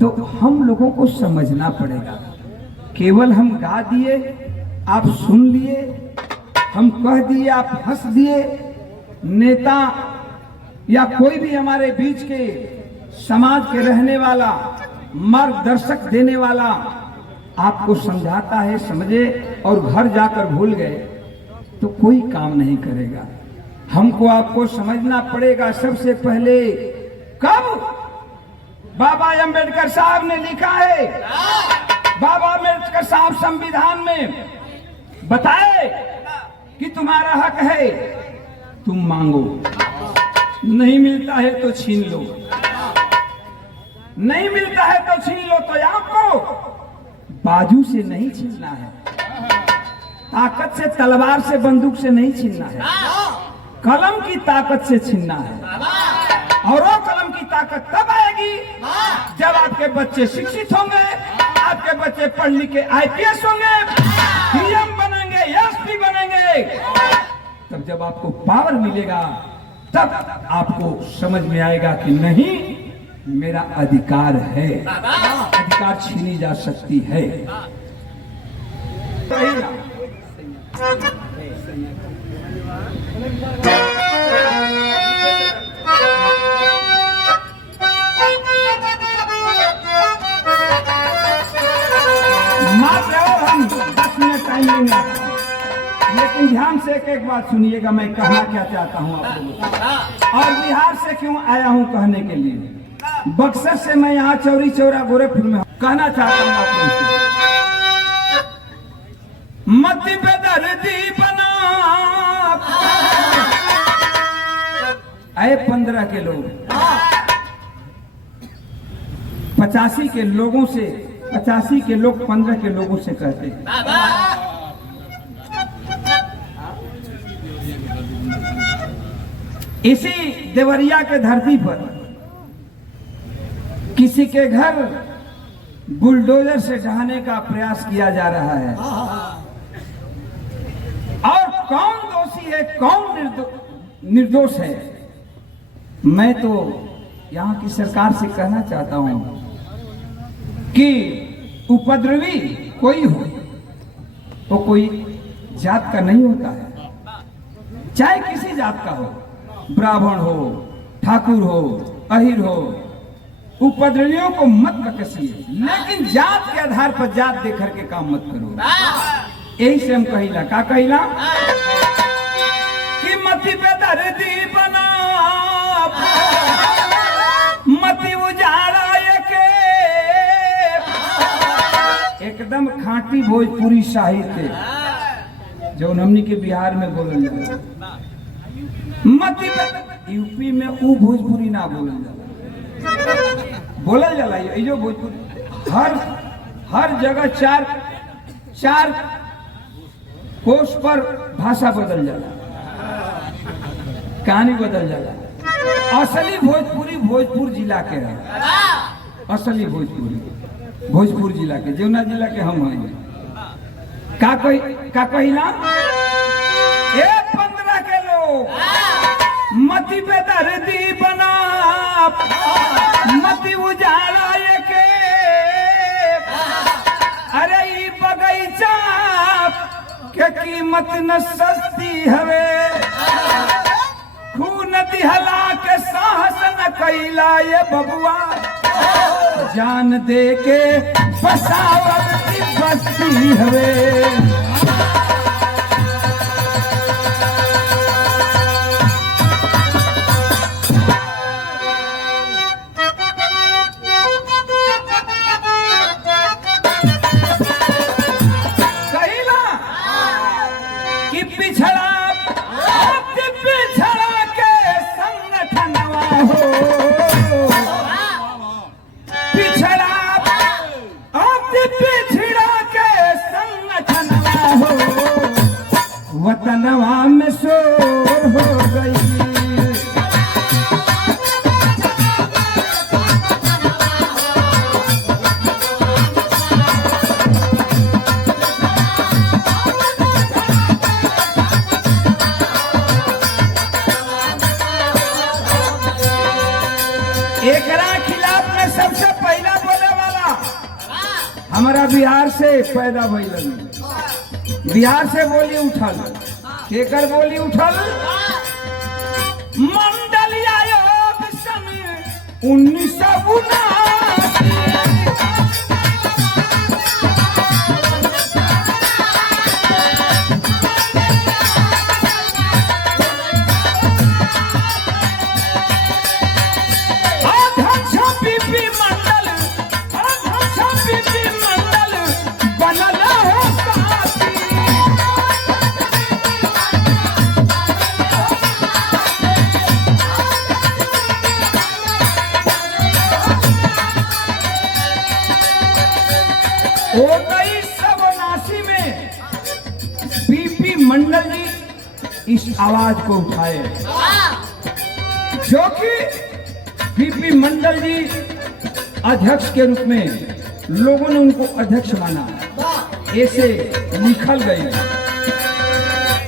तो हम लोगों को समझना पड़ेगा। केवल हम गा दिए, आप सुन लिए, हम कह दिए, आप हंस दिए, नेता या कोई भी हमारे बीच के समाज के रहने वाला, मार्गदर्शक देने वाला आपको समझाता है, समझे और घर जाकर भूल गए तो कोई काम नहीं करेगा। हमको आपको समझना पड़ेगा सबसे पहले। कब बाबा अंबेडकर साहब ने लिखा है, बाबा अंबेडकर साहब संविधान में बताए कि तुम्हारा हक है, तुम मांगो, नहीं मिलता है तो छीन लो, नहीं मिलता है तो छीन लो। तो आपको बाजू से नहीं छीनना है, ताकत से, तलवार से, बंदूक से नहीं छीनना है, कलम की ताकत से छीनना है। और वो कलम की ताकत तब आएगी जब आपके बच्चे शिक्षित होंगे, आपके बच्चे पढ़ लिख के IPS होंगे, PM बनेंगे, SP बनेंगे। तब जब आपको पावर मिलेगा तब आपको समझ में आएगा कि नहीं, मेरा अधिकार है, अधिकार छीनी जा सकती है। हम 10 मिनट टाइम लेंगे, लेकिन ध्यान से एक बात सुनिएगा, मैं कहना क्या चाहता हूं आप लोगों को, और बिहार से क्यों आया हूं कहने के लिए। बक्सर से मैं यहाँ चौरी चौरा गोरखपुर में कहना चाहता हूँ आप लोगों को, मत बेदर्दी बना। आए 15 के लोग 85 के लोगों से, 85 के लोग 15 के लोगों से कहते हैं। इसी देवरिया के धरती पर किसी के घर बुलडोजर से ढहाने का प्रयास किया जा रहा है, और कौन दोषी है, कौन निर्दोष है। मैं तो यहाँ की सरकार से कहना चाहता हूं कि उपद्रवी कोई हो तो कोई जात का नहीं होता है, चाहे किसी जात का हो, ब्राह्मण हो, ठाकुर हो, अहिर हो, उपद्रवियों को मत बकसिए, लेकिन जात के आधार पर जात देकर के काम मत करो। यही से हम कहिला, का कहिला कि मति बेदर्दी बना, मति उजाड़ा एकदम खांटी भोजपुरी साहित्य जो हमनी के बिहार में बोलल जाला। मति यूपी में ऊ भोजपुरी ना बोलल जाला, बोलल जाला ये जो भोजपुरी हर जगह चार कोष पर भाषा बदल जाला, कहानी बदल जाला। असली भोजपुरी भोजपुर जिला के है, असली भोजपुरी भोजपुर जिला के, जमुना जिला के हम हैं। का कहिला ए 15 के लोग मति बेदर्दी बना, मति उजाड़ा के, अरे ई बगीचा के कीमत न सस्ती हवे, खून दिहला के साहस न कैला ये बबुआ, जान दे के बसावत की बस्ती हवे। कहिला कि पिछड़ा के संगठनवा हो, पिछड़ा के संगठनवा हो, हमारा बिहार से पैदा भइल, बिहार से बोली उठल, केकर बोली उठल? मंडल आयोग सन 1979। में बीपी मंडल जी इस आवाज को उठाए, जो कि बीपी मंडल जी अध्यक्ष के रूप में लोगों ने उनको अध्यक्ष माना। ऐसे लिखल गई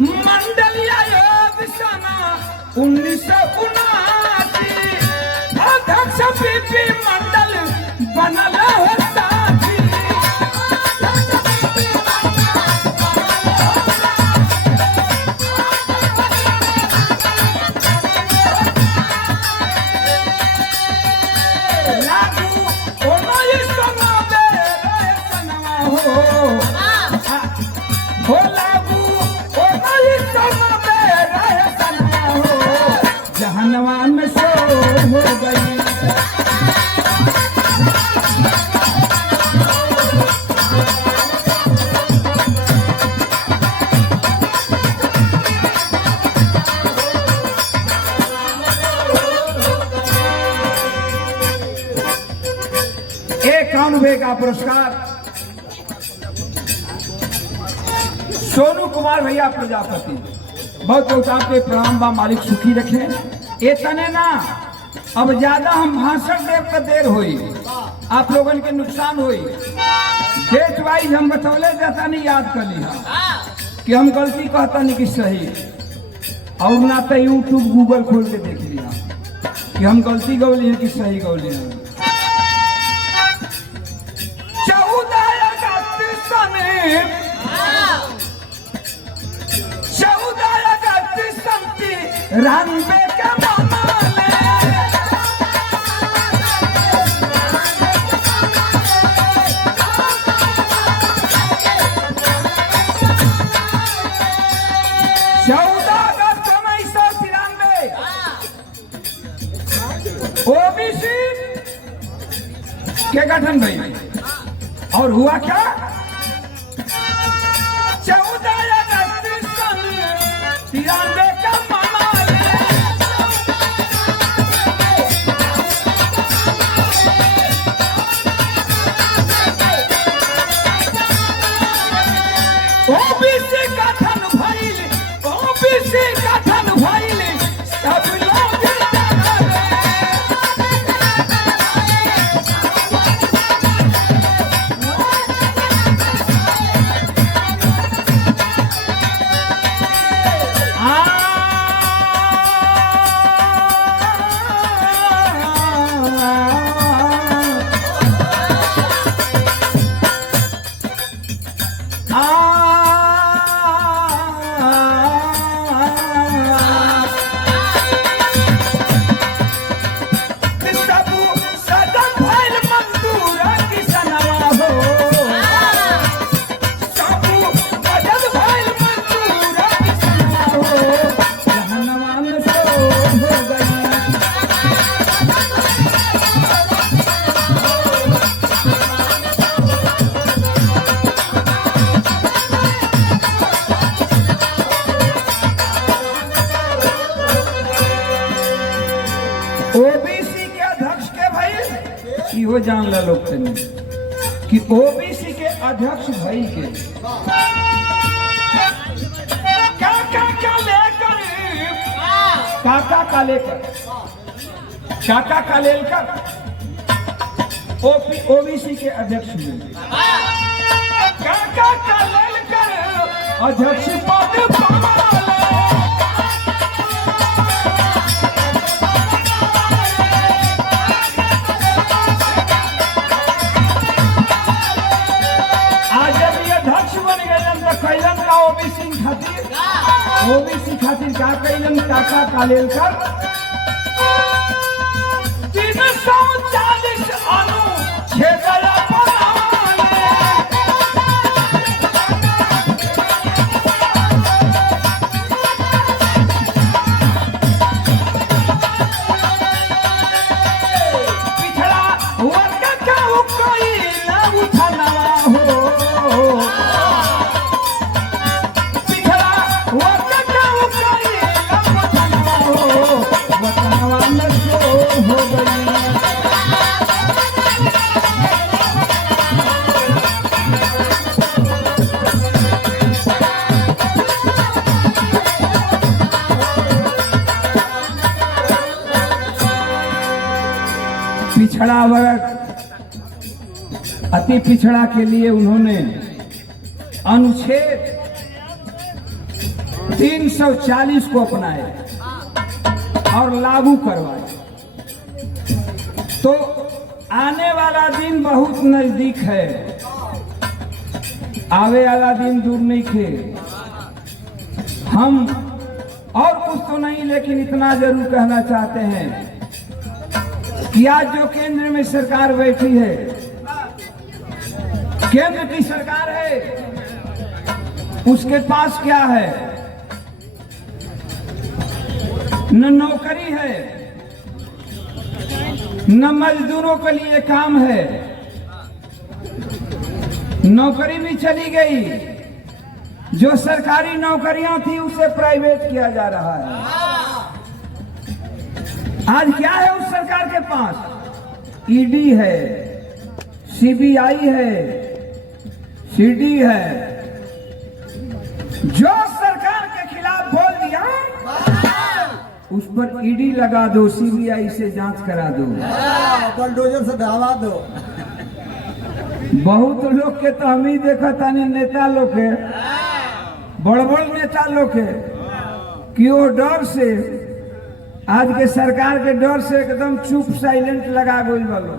मंडल आयोग सना 1979 अध्यक्ष बीपी मंडल बनल है साथी। जहन्नम में सो हो गई। एक कानूबे का पुरस्कार सोनू कुमार भैया प्रजापति। बहुत बहुत आपके प्रणाम बा, मालिक सुखी रखे। इतने ना अब ज्यादा हम भाषण देव का देर हुई, आप लोगन के नुकसान हुई। डेट वाइज हम बतौले जाता नहीं, याद कर लिया कि हम गलती कहता नहीं कि सही, और ना तो यूट्यूब गूगल खोल के देख लिया कि हम गलती गौली कि सही गौली है। 14 अगस्त में 14 अगस्त संती रानबे के मामले 14 अगस्त 1993 ओबीसी के गठन भई और हुआ क्या? 14 अगस्त सन 93 का ओबीसी गठन भइल, ओबीसी गठन भइल, सब लोग ओबीसी के अध्यक्ष के भाई इहो जान ला लोग कि ओबीसी के अध्यक्ष भाई के काका का लेकर ओबीसी के अध्यक्ष हुए। काका का लेकर अध्यक्ष पद पाले। ओबीसी खातिर का कैलन काका कालेलकर 340 अनुच्छेद पिछड़ा वर्ग अति पिछड़ा के लिए उन्होंने अनुच्छेद 340 को अपनाए और लागू करवाए। तो आने वाला दिन बहुत नजदीक है, आवे वाला दिन दूर नहीं थे। हम और कुछ तो नहीं, लेकिन इतना जरूर कहना चाहते हैं कि आज जो केंद्र में सरकार बैठी है, केंद्र की सरकार है, उसके पास क्या है? न नौकरी है, न मजदूरों के लिए काम है। नौकरी भी चली गई, जो सरकारी नौकरियां थी उसे प्राइवेट किया जा रहा है। आज क्या है उस सरकार के पास? ईडी है, सीबीआई है, सीडी है। जो सरकार के खिलाफ बोल दिया उस पर ईडी लगा दो, सीबीआई से जांच करा दो, बुलडोजर से ढावा दो। बहुत लोग के तो हम ही देखा तानी, नेता लोग के, बड़ बड़ नेता लोग के, कि वो डर से, आज के सरकार के डर से एकदम चुप साइलेंट लगा गई वालों,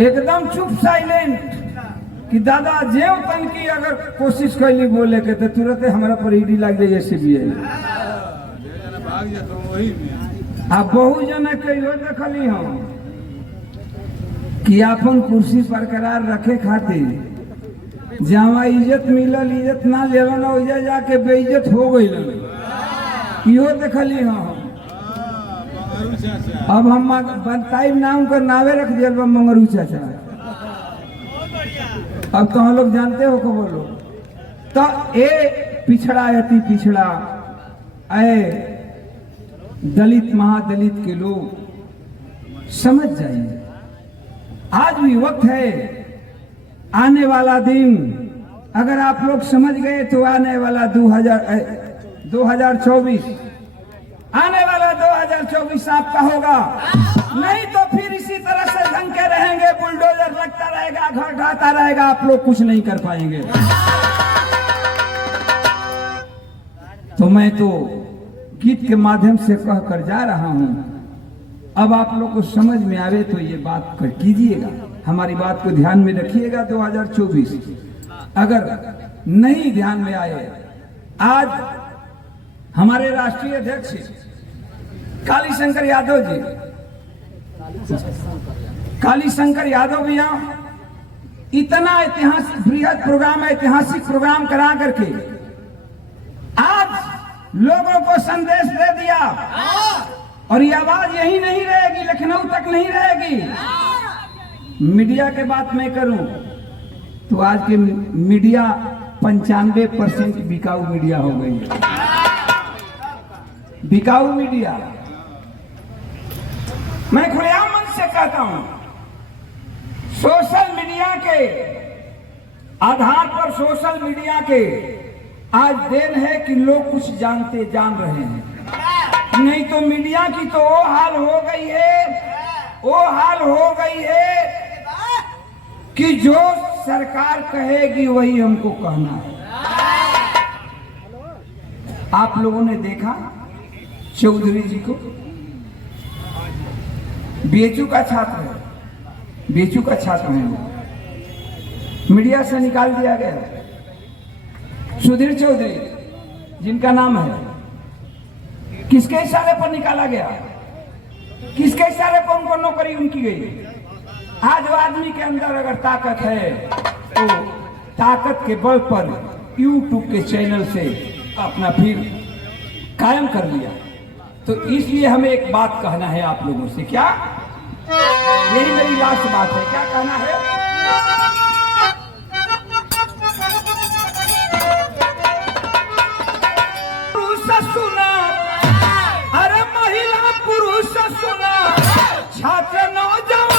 एकदम चुप साइलेंट कि दादा जेव तन की अगर कोशिश कैली बोले के तो तुरंत हमारा पर ईडी लग जाए सीबीआई। अब बहु जना कहियो देखली हम कि अपन कुर्सी बरकरार रखे खातिर जहाँ इज्जत मिलल, इज्जत ना लेवन, ओजा जाके बेइज्जत हो गई। इहो देखली हम। अब हम बताइब नाम कर नावे रख दिया मंगरू चाचा। अब तो हम लोग जानते हो को बोलो। तो ए पिछड़ा अति पिछड़ा, दलित महादलित के लोग समझ जाइए, आज भी वक्त है। आने वाला दिन अगर आप लोग समझ गए तो आने वाला 2024 आने वाला 2024 आपका होगा। नहीं तो फिर इसी तरह से ढंग के रहेंगे, बुलडोजर लगता रहेगा, घर ढाता रहेगा, आप लोग कुछ नहीं कर पाएंगे। तो मैं तो गीत के माध्यम से कहकर जा रहा हूं। अब आप लोग को समझ में आवे तो ये बात कर कीजिएगा, हमारी बात को ध्यान में रखिएगा। 2024 अगर नहीं ध्यान में आए, आज हमारे राष्ट्रीय अध्यक्ष काली शंकर यादव जी, काली शंकर यादव भैया इतना ऐतिहासिक बृहद प्रोग्राम, ऐतिहासिक प्रोग्राम करा करके आज लोगों को संदेश दे दिया। और ये आवाज यही नहीं रहेगी, लखनऊ तक नहीं रहेगी। मीडिया के बात मैं करूं तो आज के मीडिया 95% बिकाऊ मीडिया हो गई है। बिकाऊ मीडिया, मैं खुलेआम मन से कहता हूं, सोशल मीडिया के आधार पर, सोशल मीडिया के आज देन है कि लोग कुछ जानते जान रहे हैं। नहीं तो मीडिया की तो वो हाल हो गई है, वो हाल हो गई है कि जो सरकार कहेगी वही हमको कहना है। आप लोगों ने देखा चौधरी जी को, बीएचयू का छात्र है, बीएचयू का छात्र है, मीडिया से निकाल दिया गया। सुधीर चौधरी, जिनका नाम है, किसके इशारे पर निकाला गया, किसके इशारे पर उनको नौकरी उनकी गई। आज वो आदमी के अंदर अगर ताकत है तो ताकत के बल पर यूट्यूब के चैनल से अपना फिर कायम कर लिया। तो इसलिए हमें एक बात कहना है आप लोगों से। क्या? यही मेरी लास्ट बात है। क्या कहना है? पुरुष सुना, अरे महिला पुरुष सुना, छात्र नौजवान,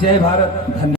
जय भारत। धन्यवाद।